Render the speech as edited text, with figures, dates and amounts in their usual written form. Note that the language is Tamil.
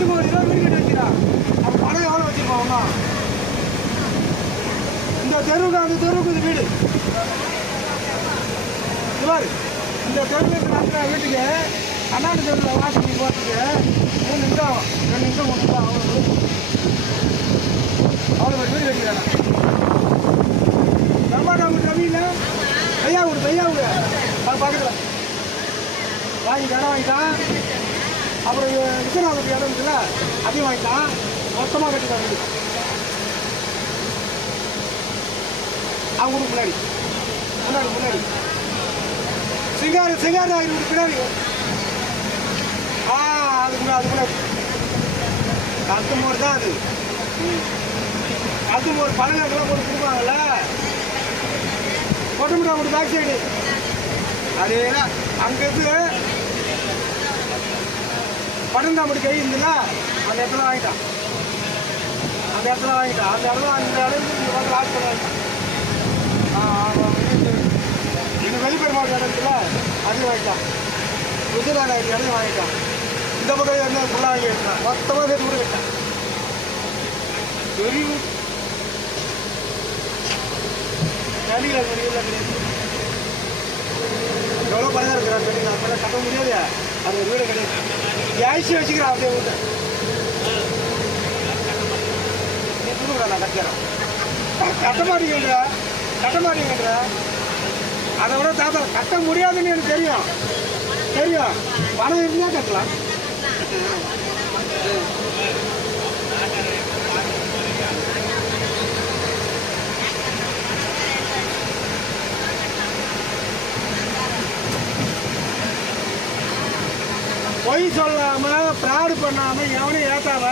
10 கோடி ரூபா வீடு கட்டி வைக்கிறான். அப்போ பணம் எவ்வளோ வச்சுருப்பான் ஒன்றா? இந்த தெருவுக்கு அந்த தெருவுக்கு இது வீடு இவர் இந்த தெருவுக்கு நடக்கிற வீட்டுக்கு அண்ணாண்டு தெருவில் வாசல் போகிறதுக்கு 3 நிமிஷம் 2 நிமிஷம் 3 நிமிஷம் அவ்வளோ வீடு கட்டிக்கிறாங்க. பிரம்மாண்டம் ரவியில் பையா வீடு அது பக்கத்தில் இடம் வாங்கிட்டான். அப்புறம் விஸ்வநாதத்துக்கு இடம் இருக்குல்ல அதையும் வாங்கிட்டான். மொத்தமாக கட்டிட்டான் வீடு அவங்க முன்னாடி சிங்காரி ஆகிருக்கு பின்னாடி. அதுக்கு முன்னாடி கத்துமோடு தான் அது. கத்துமோடு பழங்கெல்லாம் போட்டு கொடுப்பாங்கல்ல கொட்டமுட்டா ஒரு பேக் சைடு அதே அங்கேருந்து பன்னெண்டாம்படி கை இருந்துல அந்த இடத்துல வாங்கிட்டான். அந்த இடத்துல அந்த அளவுக்கு வந்து லாஸ் பண்ண இந்த வெளிப்பெருமாள் இடம் இருக்குல்ல அதையும் வாங்கிட்டான். விஜயநாயகர் இடையும் வாங்கிட்டான். இந்த பக்கம் என்ன ஃபுல்லாக வாங்கி எடுத்தான். மொத்தமாக சேர்த்து கூட வைட்டான். பெரிய நடிகர் கிடையாது. எவ்வளோ பணம் இருக்கிறார் பெரிய அப்பெல்லாம் கட்ட முடியாது. அது ஒரு வீடு கிடையாது. ஐசி வச்சுக்கிறான் அப்படியே வீட்டை. நீ கொடுக்குறா நான் கட்டுறேன். கட்ட மாட்டீங்கன்ற அதை விட தாத்தா கட்ட முடியாதுன்னு எனக்கு தெரியும். பணம் இருந்தால் கட்டலாம். பொய் சொல்லாமல் ஃப்ராடு பண்ணாமல் எவனையும் ஏற்றாம